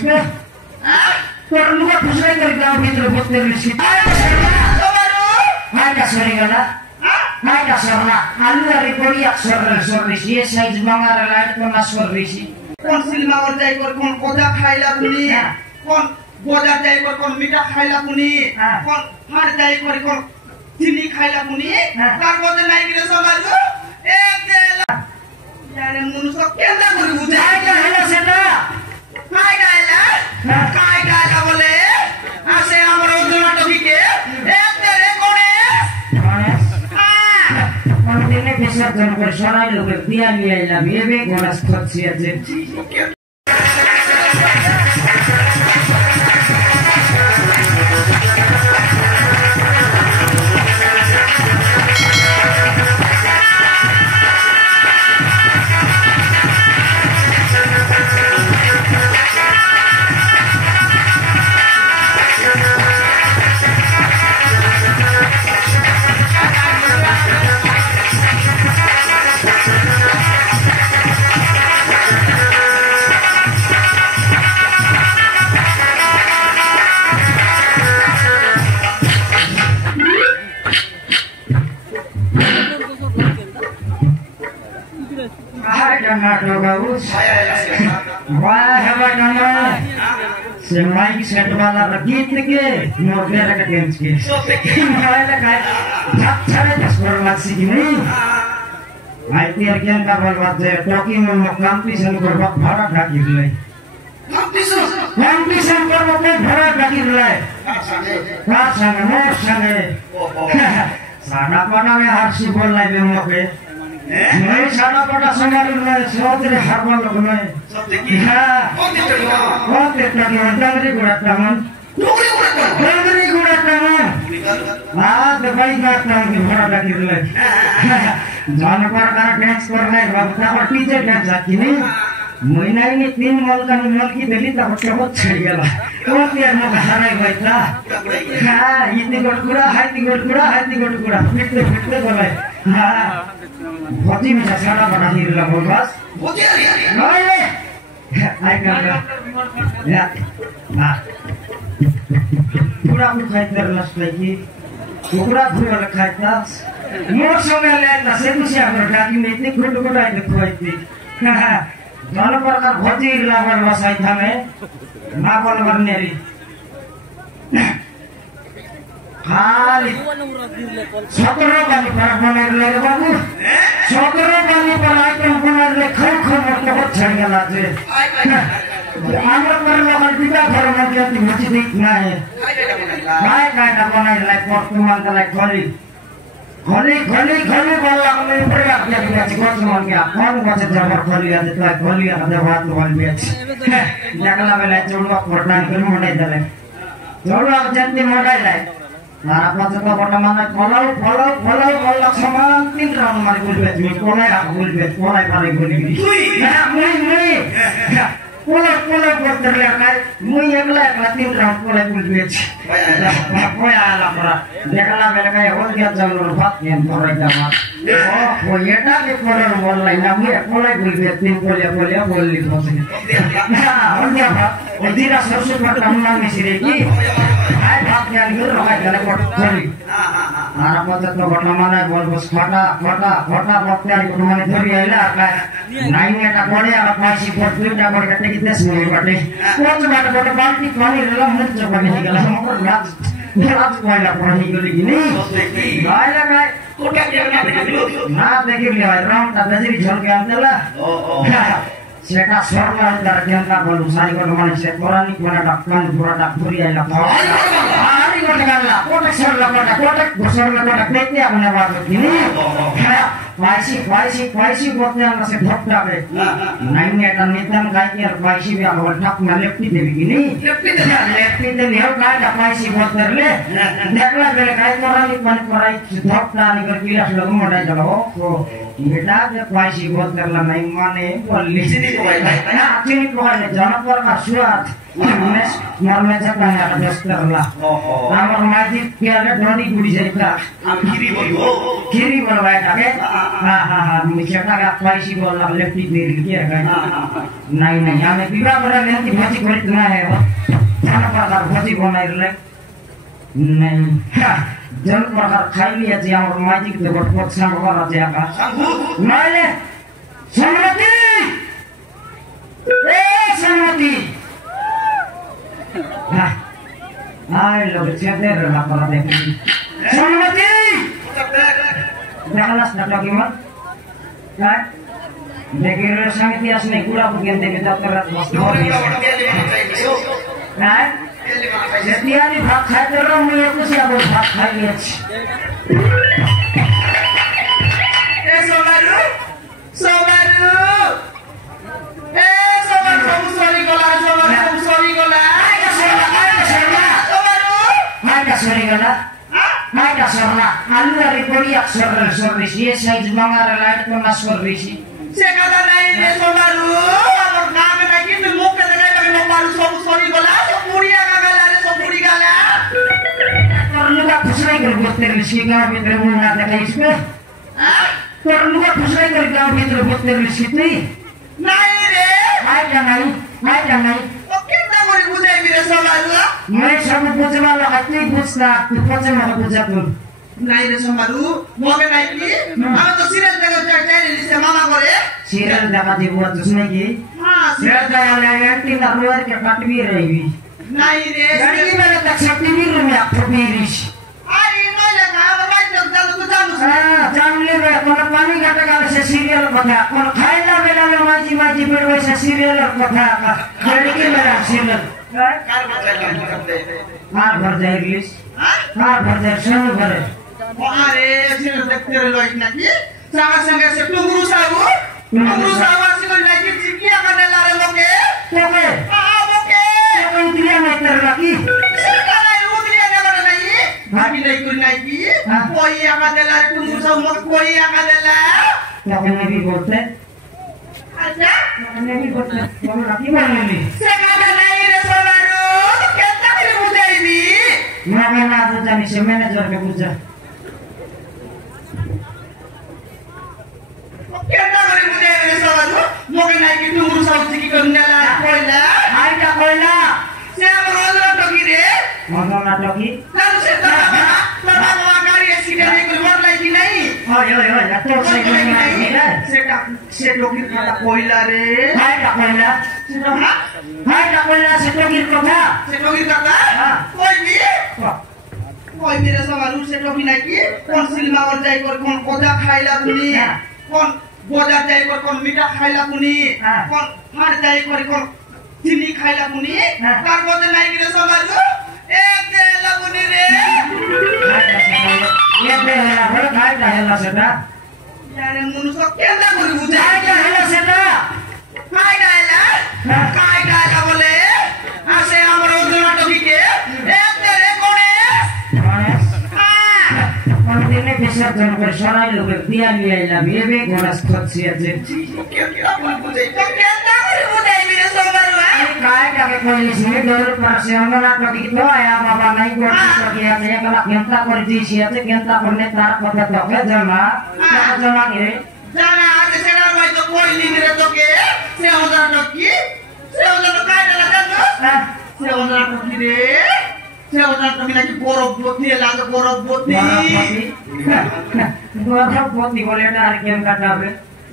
risiko. Turun gua pusing dari dalam pintu putih risiko. Ada serigala. Ada serna. Alu dari poliak sorry sih. Saya semangat lain kena sorry sih. Kon silma orjai kor kon koda khaila puni. Kon boda jai kor kon mita khaila puni. Kon har jai kor kon chini khaila puni. Tar boda nai kire samalu. Ekela. Yare manusia kenda kori bujai. Ada hela serna. Kai gaila bole. Ase amar uduna topike. Ekele kore. Ini bisa bersuara lebih biaya lebih gonas kecil jadi. Semai set वाला गीत के मोटे रख dance के मायला काय छाछरे दसवर मासी की नहीं आईटीआर के अंदर बात है टॉकिंग में कंपटीशन कर भरा ढाकी ले कंपटीशन कर में भरा ढाकी ले का संगे साना पना में हर्षी बोल रहा है मोके नहीं साना पना संगाल में सोचरे हरबल लोग में बहुत इतना कि डंगरी गुड़ा तमन हाँ तो भाई बात ना कि भरा लगी ले जानवर का डांस करना है बाबू का टीचर डांस आती नहीं महीना ही नहीं 3 मल का मल की दिल्ली तक बच्चा बहुत छड़ गया तो यार मैं हरा ही भाई था हाँ इतनी गोटकुड़ा फिटते बोला हाँ बहुत ही मुझे सारा बना ही रहा बोल बस नहीं आई कर या हाँ पूरा मुझे इधर लस्टर की पूरा भूल रखा था मोर समय लेना से कुछ यार डाली में इतनी गुड़ आई देखो इतनी दोनों प्रकार बहुत ही लाभर बसाई था मैं ना बोल करने रही खाली छोकरों वाली पर बने रहे बाबू छोकरों वाली पर आइटम बने रहे खर बहुत छड़ गया लाते आमर पर लोग बिना घर में क्या ती मुझे देखना है काय ना बने रहे पर तुम अंदर लाइक खोली बोला हमने ऊपर का क्या चिकोच मान गया कौन बचे जबर खोली आते तो खोली आते बात बोल बेच जगला में ले चोड़वा पटना के मोड़े दले चोड़वा जंती मोड़े ले नारा पास का बटा माना follow समान 3 राउंड मारे बोल बेच में कोने पानी बोली ना मुई follow करते ले काय मुई एकला 3 राउंड बोल बेच कोई आला परा देखला मेरे का हो गया जरूर बात ये मोरे जामा वो येटा के बोल लाइन ना मुई बोल बेच 3 बोली बोसी हां हो गया बात वो दीरा सरसों का तमना में सिरे की आय बात यार ये रहा है को खोली आना पता तो बटना माने बोल बस फटा बक्तियार को माने धरी आइला का नाइन एटा कोड़े आ पासी पर दुटा पर कटे कितने सुने बटे कोच बाटे बाल्टी पानी रेला मुझ जब नहीं गला हमको रात कोइला पानी गली की नहीं गायला गाय कोटा के ना देखि लिया राउंड ता दजरी झल के आंदला सेटा स्वर्ग अंदर के अंदर बोलू सारी को माने से पुरानी कोना डक्कन पूरा डक्करी आइला आरी को गल्ला कोटा सरला कोटा पेटे अपने बात की वाइसी बोलते हैं से ठोकता है नहीं में का नितन गाय की और वाइसी भी अब ठक में लेफ्टी देवी की नहीं लेफ्टी दे लियो गाय का वाइसी बोलते ले देखला बेले गाय कोरानी मन कोराई ठोकता नहीं कर गिलास लोग मोड़ा चलो बेटा जे पाइसी बोतरला नहीं माने बोलली ना चिनी पकाने जनपर का स्वाद मरमे जता है दस्तरला हमर माजी केले ढोनी गुडी जैका खीरी बनवाए के हां मिठा का पाइसी बोलला लेफ्टी देरी के नहीं नहीं हमें विवाह बड़ा लेंती भाजी कोई ना है जनपर का भाजी बनाइरले नहीं जन प्रकार खाई लिया जी हमर माजी के बटपट संग करा जाका नाले समृद्धि ए समृद्धि आई लोग चेते रहा पर देखी समृद्धि देखलास ना लगी मत काय देखि रे समिति असने कुरा बुकेन देके दफ्तर मस्त हो गया काय जतियानी भात खाए तो रहो मैं कुछ या बहुत भात खाई लिया ए सोमारू सोमारू ए सोमारू सॉरी गला Somaru Hai ka sorna alu dari poriak sorris ye size mangara light kona sorrisi sekada nai re somaru amar naam nai kintu mukhe dekai bagi nomaru sobu sori gola so puriya gala re so puri gala perlu ka pusai gerboter risika mitre munna dekai isme ha perlu ka pusai gerga mitre boter risiti nai re hai janai मैं सब पूछने वाला हत्ती पूछना तू पूछने वाला पूछा तू नहीं रे समारू मोगे नहीं की हम तो सीरियल देखो चाहे लिस्ट मामा करे सीरियल देखा दी वो तुझने की हां सीरियल देखा ले एक्टिंग ना रोयर के काट भी रहेगी नहीं रे गाड़ी मेरे तक शक्ति भी रूम में आपको भी रिश अरे नहीं लगा भाई तो चालू तो चालू हां चांगली में कोन पानी घाटा का से सीरियल बता कोन खाइला बेला में माजी बेड़वे से सीरियल बता लड़की मेरा सीरियल कार भर जाए इंग्लिश कार भर जाए सुन भरे अरे सीरियल देखते रहो इतना की सागा संगे से टुगुरु साहू आसी को लाइक चिकिया करने ला रहे लोगे ओके हां ओके कोई दिया नहीं कर रखी सरकार उगलिया ने करे नहीं भाभी नहीं कोई नहीं की कोई आका देला टुगुरु साहू मत कोई आका देला क्या कहने भी बोलते अच्छा कहने भी बोलते बोल रखी बोलने सरकार नहीं रे सोनारू केतना करे बुझाईबी मैं ना तो जानी से मैनेजर के पूछा केतना करे बुझाईबी रे सोनारू मोके नहीं की टुगुरु साहू चिकी करने ला कोइला आई का कोइला से रोज टोकी रे मगना टोकी नाम से तो गाड़ी एक्सीडेंट नहीं कोई मर लाइक नहीं ओए तो से नहीं से टोकी का कोइला रे आई का कोइला से टोकी को था से टोकी का कोई मेरे सवाल से टोकी नहीं की कौन सिनेमा और जाई कर कौन कोदा खाइला पुनी कौन गोदा जाई कर कौन मीठा खाइला पुनी कौन हार जाई कर कौन चिनी खाइला पुनी तार कोदे नहीं की सवाल एक देला पुनी रे ये बेला हो खाई रहला सेटा यारे मनुष्य केंदा करी बुझाई खाई रहला सेटा काय डायला बोले आसे हमर उदना टोकी के एक तेरे कोने हम दिने विसर्जन जन पर सराय लोग दिया लिया ला बेबे गोरस खtsiya जे क्या बोल बुझे तो केंदा करी बुझाई मेरे सोमवार काय का कोई इसमें डर पर से हमना टोकी तो आया बाबा नहीं को टोकी है मैं कला केंता कर दी छिया ते केंता करने तार पता तो के जमा के जाना आज सेना भाई तो कोई नहीं रे तो के से होदा टोकी से होदा तो काय डाला जानो से होदा टोकी रे से होदा टोकी लागी बरफ बोती लागे बरफ बोती बोले डार केम काटाबे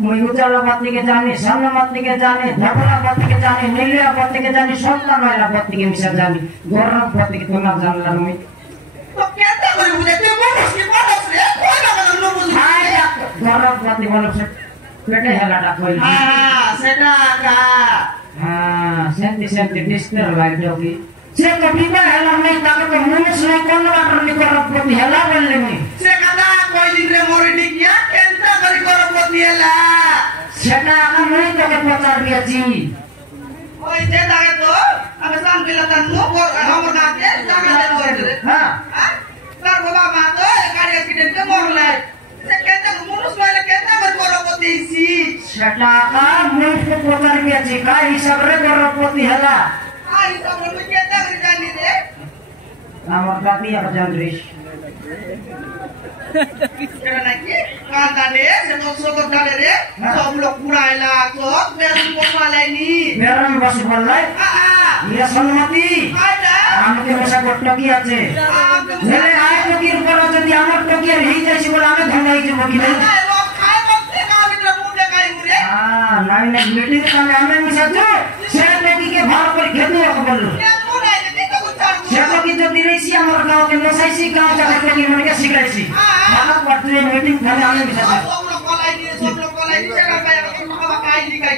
मुई उजाला बाती के जाने सामने बाती के जाने धबला बाती के जाने नीला बाती के जाने सोना वाला बाती के मिसा जाने गरम बाती के तो ना जानला मैं तो केंता करी बुझे ते बोलस रे कोई ना मतलब नो बुझ गरम बाती वाला से पेटे हेलाटा कोई हां सेटा का हां सेंटी डिस्टर लाइट होगी से कभी ना हेला नहीं ताके तो मुंह से कोन वाटर निकल प्रति हेला बोलले नहीं से कदा कोई दिन रे मोरी नहीं किया केंता करी करो प्रति हेला सेटा का नहीं तो के पचार दिया जी ओए जे दागे तो अब शाम के लता नो हम ना के जागा दे रे हां तार बाबा मा तो गाड़ी एक्सीडेंट के मरले से केंता मनुष्य वाले केंता कर সেটা মুখ প্রচার পেয়েছি কাই হিসাবে গর্ভবতী হেলা আই সব লোক কে চাকরি জানি রে আমার বাপি আর জানিস কেন নাকি কাঁদালে সে তো সদর ডালে রে সব লোক পুরাইলা সব বেরন বসালাইনি বেরন বস বললাই ইয়া সম্মতি আমাকে বসা করতে কি আছে বলে আয় টকির পর যদি আমার টকির হই যাইছি বলে আমি ভাঙাই যাব কি না নাই না মিটিং কালে আমি মিশাছো সে টকিকে ভার করে খেতে হবে বললো সে টকি যদি রেসি আমার গাঁওকে মেশাইছি গাঁও থেকে টকি মনে শিখাইছি আমার পড়তে মিটিং কালে আমি মিশাছো সব লোক কলাই দিয়ে সব লোক কলাই দিয়ে কাকা কাই লিখাই